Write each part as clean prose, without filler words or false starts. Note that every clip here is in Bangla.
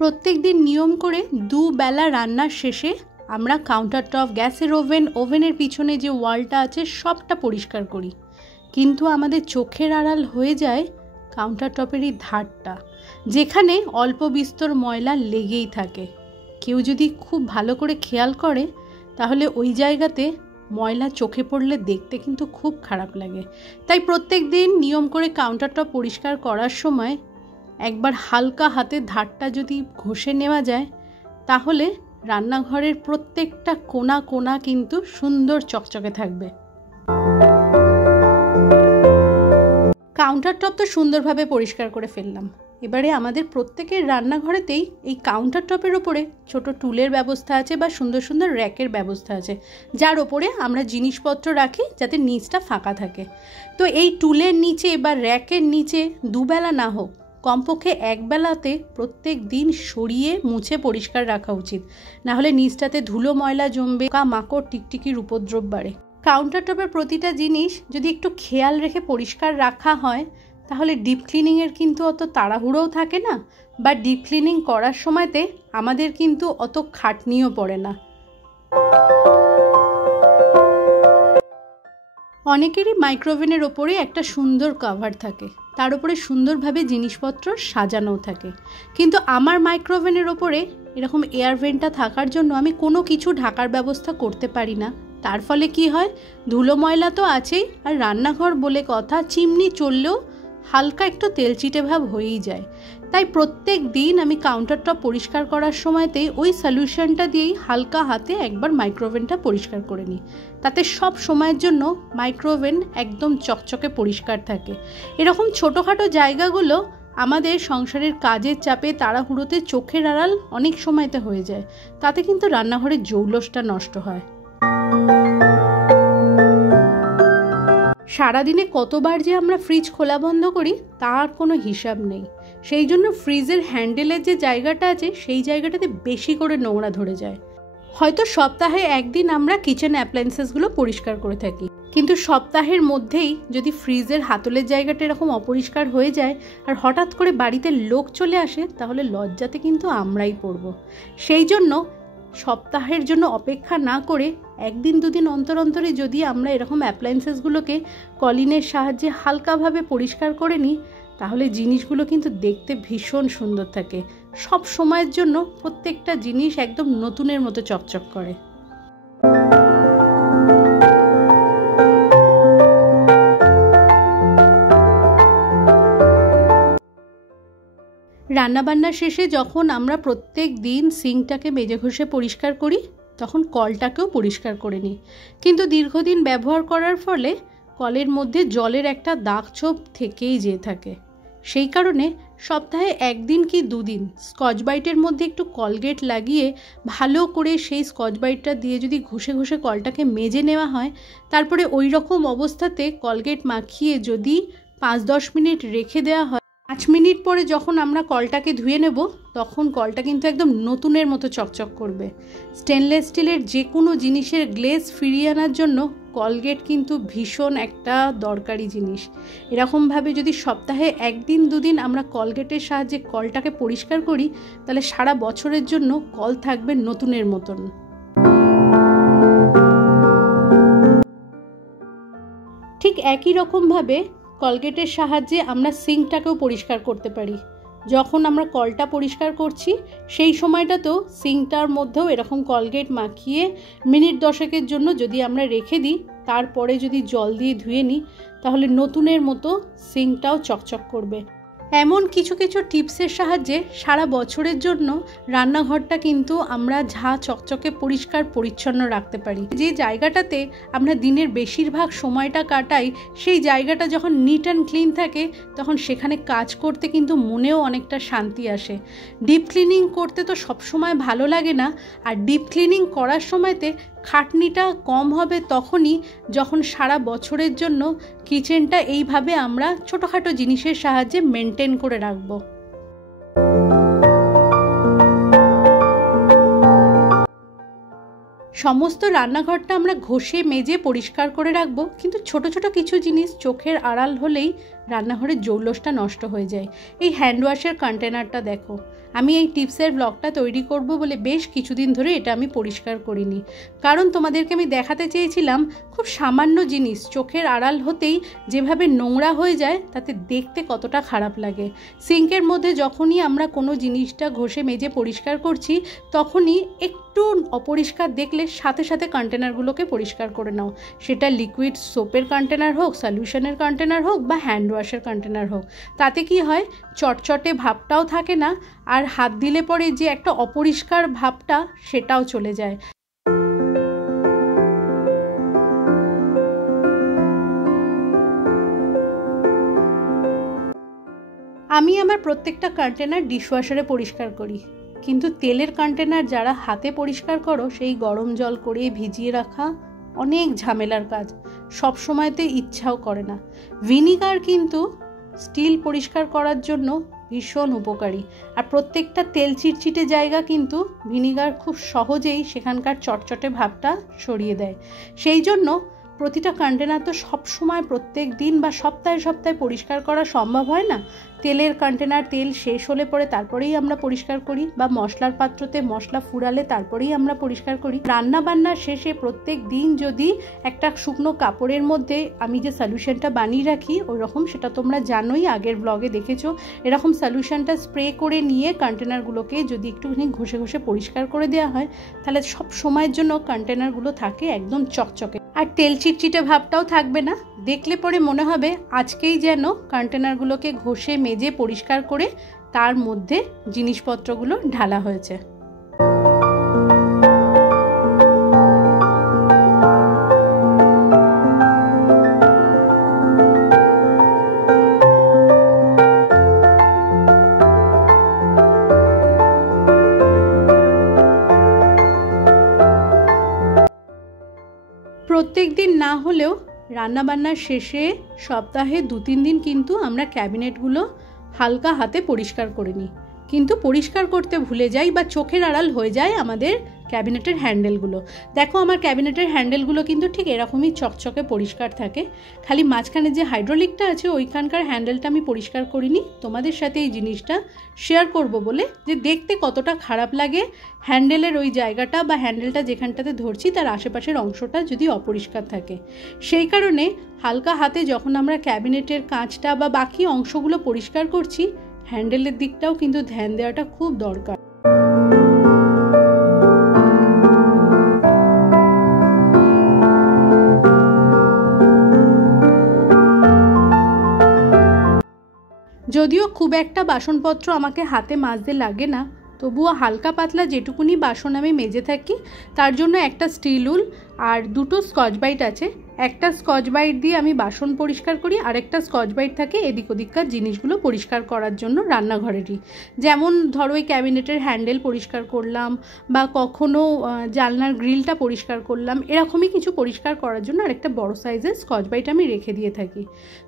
প্রত্যেক দিন নিয়ম করে দুবেলা রান্নার শেষে আমরা কাউন্টার টপ, গ্যাসের ওভেনের পিছনে যে ওয়ালটা আছে সবটা পরিষ্কার করি, কিন্তু আমাদের চোখের আড়াল হয়ে যায় কাউন্টার টপের এই ধারটা, যেখানে অল্প বিস্তর ময়লা লেগেই থাকে। কেউ যদি খুব ভালো করে খেয়াল করে তাহলে ওই জায়গাতে ময়লা চোখে পড়লে দেখতে কিন্তু খুব খারাপ লাগে। তাই প্রত্যেক দিন নিয়ম করে কাউন্টার টপ পরিষ্কার করার সময় একবার হালকা হাতে ধারটা যদি ঘষে নেওয়া যায় তাহলে রান্নাঘরের প্রত্যেকটা কোণা কোণা কিন্তু সুন্দর চকচকে থাকবে। কাউন্টার টপ তো সুন্দরভাবে পরিষ্কার করে ফেললাম। এবারে আমাদের প্রত্যেকের রান্নাঘরেতেই এই কাউন্টার টপের ওপরে ছোট টুলের ব্যবস্থা আছে বা সুন্দর সুন্দর র্যাকের ব্যবস্থা আছে, যার ওপরে আমরা জিনিসপত্র রাখি যাতে নিচটা ফাঁকা থাকে। তো এই টুলের নিচে বা র্যাকের নিচে দুবেলা না হোক, কমপক্ষে একবেলাতে প্রত্যেক দিন সরিয়ে মুছে পরিষ্কার রাখা উচিত, নাহলে নিচটাতে ধুলো ময়লা জমবে, মাকড় টিকটিকির উপদ্রব বাড়ে। কাউন্টার টপের প্রতিটা জিনিস যদি একটু খেয়াল রেখে পরিষ্কার রাখা হয় তাহলে ডিপ ক্লিনিংয়ের কিন্তু অত তাড়াহুড়োও থাকে না, বা ডিপ ক্লিনিং করার সময়তে আমাদের কিন্তু অত খাটনিও পড়ে না। অনেকেরই মাইক্রোওভেনের ওপরে একটা সুন্দর কভার থাকে, তার উপরে সুন্দরভাবে জিনিসপত্র সাজানোও থাকে, কিন্তু আমার মাইক্রোওভেনের ওপরে এরকম এয়ার ভেন্টটা থাকার জন্য আমি কোনো কিছু ঢাকার ব্যবস্থা করতে পারি না। তার ফলে কি হয়, ধুলো ময়লা তো আছেই, আর রান্নাঘর বলে কথা চিমনি চললেও হালকা একটু তেলচিটে ভাব হয়েই যায়। তাই প্রত্যেক দিন আমি কাউন্টার টপ পরিষ্কার করার সময়তেই ওই সলিউশনটা দিয়েই হালকা হাতে একবার মাইক্রোওভেনটা পরিষ্কার করে নিই, তাতে সব সময়ের জন্য মাইক্রোওভেন একদম চকচকে পরিষ্কার থাকে। এরকম ছোটোখাটো জায়গাগুলো আমাদের সংসারের কাজের চাপে তাড়াহুড়োতে চোখের আড়াল অনেক সময়তে হয়ে যায়, তাতে কিন্তু রান্নাঘরের জৌলসটা নষ্ট হয়। সারাদিনে কতবার যে আমরা ফ্রিজ খোলা বন্ধ করি তার কোনো হিসাব নেই। সেই জন্য ফ্রিজের হ্যান্ডেলের যে জায়গাটা আছে সেই জায়গাটাতে বেশি করে নোংরা ধরে যায়। হয়তো সপ্তাহে একদিন আমরা কিচেন অ্যাপ্লায়েন্সেসগুলো পরিষ্কার করে থাকি, কিন্তু সপ্তাহের মধ্যেই যদি ফ্রিজের হাতলের জায়গাটা এরকম অপরিষ্কার হয়ে যায় আর হঠাৎ করে বাড়িতে লোক চলে আসে তাহলে লজ্জাতে কিন্তু আমরাই পড়ব। সেই জন্য সপ্তাহের জন্য অপেক্ষা না করে একদিন দুদিন অন্তর অন্তরে যদি আমরা এরকম অ্যাপ্লায়েন্সেসগুলোকে কলিনের সাহায্যে হালকাভাবে পরিষ্কার করে নিই তাহলে জিনিসগুলো কিন্তু দেখতে ভীষণ সুন্দর থাকে। সব সময়ের জন্য প্রত্যেকটা জিনিস একদম নতুনের মতো চকচক করে। রান্নাবান্না শেষে যখন আমরা প্রত্যেক দিন সিঙ্কটাকে মেজে ঘষে পরিষ্কার করি তখন কলটাকেও পরিষ্কার করে নিই, কিন্তু দীর্ঘদিন ব্যবহার করার ফলে কলের মধ্যে জলের একটা দাগ ছোপ থেকেই যেয়ে থাকে। সেই কারণে সপ্তাহে একদিন কি দুদিন স্কচ ব্রাইটের মধ্যে একটু কলগেট লাগিয়ে ভালো করে সেই স্কচ ব্রাইটটা দিয়ে যদি ঘষে ঘষে কলটাকে মেজে নেওয়া হয়, তারপরে ওই রকম অবস্থাতে কলগেট মাখিয়ে যদি 5-10 মিনিট রেখে দেওয়া হয়, 5 মিনিট পরে যখন আমরা কলটাকে ধুয়ে নেব তখন কলটা কিন্তু একদম নতুনের মতো চকচক করবে। স্টেনলেস স্টিলের যে কোনো জিনিসের গ্লেজ ফিরিয়ে আনার জন্য কলগেট কিন্তু ভীষণ একটা দরকারি জিনিস। এরকমভাবে যদি সপ্তাহে একদিন দুদিন আমরা কলগেটের সাহায্যে কলটাকে পরিষ্কার করি তাহলে সারা বছরের জন্য কল থাকবে নতুনের মতন। ঠিক একই রকমভাবে কলগেটের সাহায্যে আমরা সিঙ্কটাকেও পরিষ্কার করতে পারি। যখন আমরা কলটা পরিষ্কার করছি সেই সময়টাতেও সিঙ্কটার মধ্যেও এরকম কলগেট মাখিয়ে মিনিট 10 জন্য যদি আমরা রেখে দিই, তারপরে যদি জল দিয়ে ধুয়ে নিই তাহলে নতুনের মতো সিঙ্কটাও চকচক করবে। এমন কিছু কিছু টিপসের সাহায্যে সারা বছরের জন্য রান্নাঘরটা কিন্তু আমরা ঝা চকচকে পরিষ্কার পরিচ্ছন্ন রাখতে পারি। যে জায়গাটাতে আমরা দিনের বেশিরভাগ সময়টা কাটাই সেই জায়গাটা যখন নিট অ্যান্ড ক্লিন থাকে তখন সেখানে কাজ করতে কিন্তু মনেও অনেকটা শান্তি আসে। ডিপ ক্লিনিং করতে তো সবসময় ভালো লাগে না, আর ডিপ ক্লিনিং করার সময়তে খাটনিটা কম হবে তখনই যখন সারা বছরের জন্য কিচেনটা এইভাবে আমরা ছোটোখাটো জিনিসের সাহায্যে মেনটেন করে রাখবো। সমস্ত রান্নাঘরটা আমরা ঘষে মেজে পরিষ্কার করে রাখবো, কিন্তু ছোট ছোট কিছু জিনিস চোখের আড়াল হলেই রান্নাঘরের জৌলসটা নষ্ট হয়ে যায়। এই হ্যান্ড ওয়াশের কন্টেনারটা দেখো, আমি এই টিপসের ব্লগটা তৈরি করব বলে বেশ কিছুদিন ধরে এটা আমি পরিষ্কার করিনি, কারণ তোমাদেরকে আমি দেখাতে চেয়েছিলাম খুব সামান্য জিনিস চোখের আড়াল হতেই যেভাবে নোংরা হয়ে যায় তাতে দেখতে কতটা খারাপ লাগে। সিঙ্কের মধ্যে যখনই আমরা কোনো জিনিসটা ঘষে মেজে পরিষ্কার করছি তখনই একটু অপরিষ্কার দেখলে সাথে সাথে কন্টেনারগুলোকে পরিষ্কার করে নাও, সেটা লিকুইড সোপের কন্টেনার হোক, সলিউশনের কন্টেনার হোক বা হ্যান্ড ওয়াশের কন্টেনার হোক। তাতে কি হয়, চটচটে ভাবটাও থাকে না, আর হাত দিলে পরে যে একটা অপরিষ্কার ভাবটা সেটাও চলে যায়। আমি আমার প্রত্যেকটা কন্টেনার ডিশওয়াশারে পরিষ্কার করি, কিন্তু তেলের কন্টেনার যারা হাতে পরিষ্কার করো সেই গরম জল করে ভিজিয়ে রাখা অনেক ঝামেলার কাজ, সব সময়তে ইচ্ছাও করে না। ভিনিগার কিন্তু স্টিল পরিষ্কার করার জন্য ভীষণ উপকারী, আর প্রত্যেকটা তেল চিটচিটে জায়গা কিন্তু ভিনিগার খুব সহজেই সেখানকার চটচটে ভাবটা সরিয়ে দেয়। সেই জন্য প্রতিটা কন্টেনার তো সবসময় প্রত্যেক দিন বা সপ্তাহে সপ্তাহে পরিষ্কার করা সম্ভব হয় না। তেলের কন্টেনার তেল শেষ হলে পরে তারপরেই আমরা পরিষ্কার করি, বা মশলার পাত্রতে মশলা ফুরালে তারপরেই আমরা পরিষ্কার করি। রান্না বান্নার শেষে প্রত্যেক দিন যদি একটা শুকনো কাপড়ের মধ্যে আমি যে সলিউশনটা বানিয়ে রাখি ওই রকম, সেটা তোমরা জানোই, আগের ব্লগে দেখেছো, এরকম সলিউশনটা স্প্রে করে নিয়ে কন্টেনারগুলোকে যদি একটুখানি ঘষে ঘষে পরিষ্কার করে দেওয়া হয় তাহলে সব সময়ের জন্য কন্টেনারগুলো থাকে একদম চকচকে, আর তেল চিটচিটে ভাবটাও থাকবে না। দেখলে পরে মনে হবে আজকেই যেন কন্টেনারগুলোকে ঘষে মেজে পরিষ্কার করে তার মধ্যে জিনিসপত্রগুলো ঢালা হয়েছে। প্রত্যেক দিন না হলেও রান্নাবান্নার শেষে সপ্তাহে 2-3 দিন কিন্তু আমরা ক্যাবিনেটগুলো হালকা হাতে পরিষ্কার করে নিই, কিন্তু পরিষ্কার করতে ভুলে যাই বা চোখের আড়াল হয়ে যায় আমাদের ক্যাবিনেটের হ্যান্ডেলগুলো। দেখো আমার ক্যাবিনেটের হ্যান্ডেলগুলো কিন্তু ঠিক এরকমই চকচকে পরিষ্কার থাকে, খালি মাঝখানে যে হাইড্রোলিকটা আছে ওইখানকার হ্যান্ডেলটা আমি পরিষ্কার করিনি। তোমাদের সাথে এই জিনিসটা শেয়ার করব বলে, যে দেখতে কতটা খারাপ লাগে হ্যান্ডেলের ওই জায়গাটা বা হ্যান্ডেলটা যেখানটাতে ধরছি তার আশেপাশের অংশটা যদি অপরিষ্কার থাকে। সেই কারণে হালকা হাতে যখন আমরা ক্যাবিনেটের কাঁচটা বা বাকি অংশগুলো পরিষ্কার করছি, হ্যান্ডেলের দিকটাও কিন্তু ধ্যান দেওয়াটা খুব দরকার। যদিও খুব একটা বাসনপত্র আমাকে হাতে মাজতে লাগে না, তবুও হালকা পাতলা যেটুকুনি বাসন আমি মেজে থাকি তার জন্য একটা স্টিল উল আর 2টো স্কচ ব্রাইট আছে। একটা স্কচ ব্রাইট দিয়ে আমি বাসন পরিষ্কার করি, আর একটা স্কচ ব্রাইট থাকে এদিক ওদিককার জিনিসগুলো পরিষ্কার করার জন্য রান্নাঘরেরই। যেমন ধরো ওই ক্যাবিনেটের হ্যান্ডেল পরিষ্কার করলাম, বা কখনো জানলার গ্রিলটা পরিষ্কার করলাম, এরকমই কিছু পরিষ্কার করার জন্য আরেকটা বড় সাইজের স্কচ ব্রাইট আমি রেখে দিয়ে থাকি।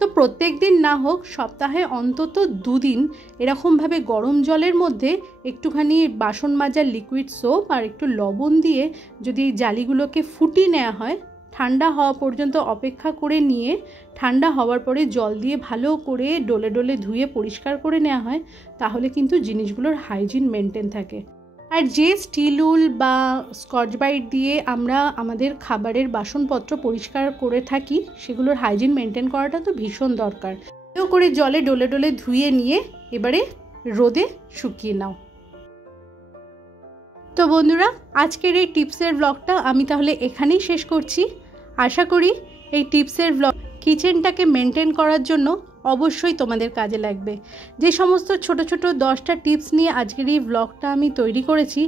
তো প্রত্যেক দিন না হোক সপ্তাহে অন্তত 2 দিন এরকমভাবে গরম জলের মধ্যে একটুখানি বাসন মাজার লিকুইড সোপ আর একটু লবণ দিয়ে যদি এই জালিগুলোকে ফুটিয়ে নেওয়া হয়, ঠান্ডা হওয়া পর্যন্ত অপেক্ষা করে নিয়ে ঠান্ডা হওয়ার পরে জল দিয়ে ভালো করে ডলে ডলে ধুয়ে পরিষ্কার করে নেওয়া হয়, তাহলে কিন্তু জিনিসগুলোর হাইজিন মেনটেন থাকে। আর যে স্টিল উল বা স্কচ ব্রাইট দিয়ে আমরা আমাদের খাবারের বাসনপত্র পরিষ্কার করে থাকি সেগুলোর হাইজিন মেনটেন করাটা তো ভীষণ দরকার। ভালো করে জলে ডলে ডলে ধুয়ে নিয়ে এবারে রোদে শুকিয়ে নাও। তো বন্ধুরা, আজকের এই টিপসের ব্লগটা আমি তাহলে এখানেই শেষ করছি। আশা করি এই টিপসের ব্লগ কিচেনটাকে মেনটেন করার জন্য অবশ্যই তোমাদের কাজে লাগবে। যে সমস্ত ছোট ছোট 10টা টিপস নিয়ে আজকের এই ব্লগটা আমি তৈরি করেছি,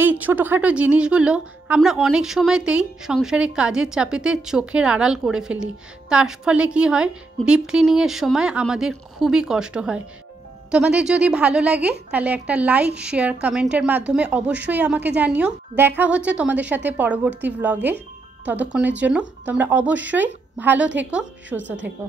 এই ছোটোখাটো জিনিসগুলো আমরা অনেক সময়তেই সংসারে কাজের চাপেতে চোখের আড়াল করে ফেলি। তার ফলে কি হয়, ডিপ ক্লিনিংয়ের সময় আমাদের খুবই কষ্ট হয়। তোমাদের যদি ভালো লাগে তাহলে একটা লাইক, শেয়ার, কমেন্টের মাধ্যমে অবশ্যই আমাকে জানিও। দেখা হচ্ছে তোমাদের সাথে পরবর্তী ব্লগে। ততক্ষণের জন্য তোমরা অবশ্যই ভালো থেকো, সুস্থ থেকো।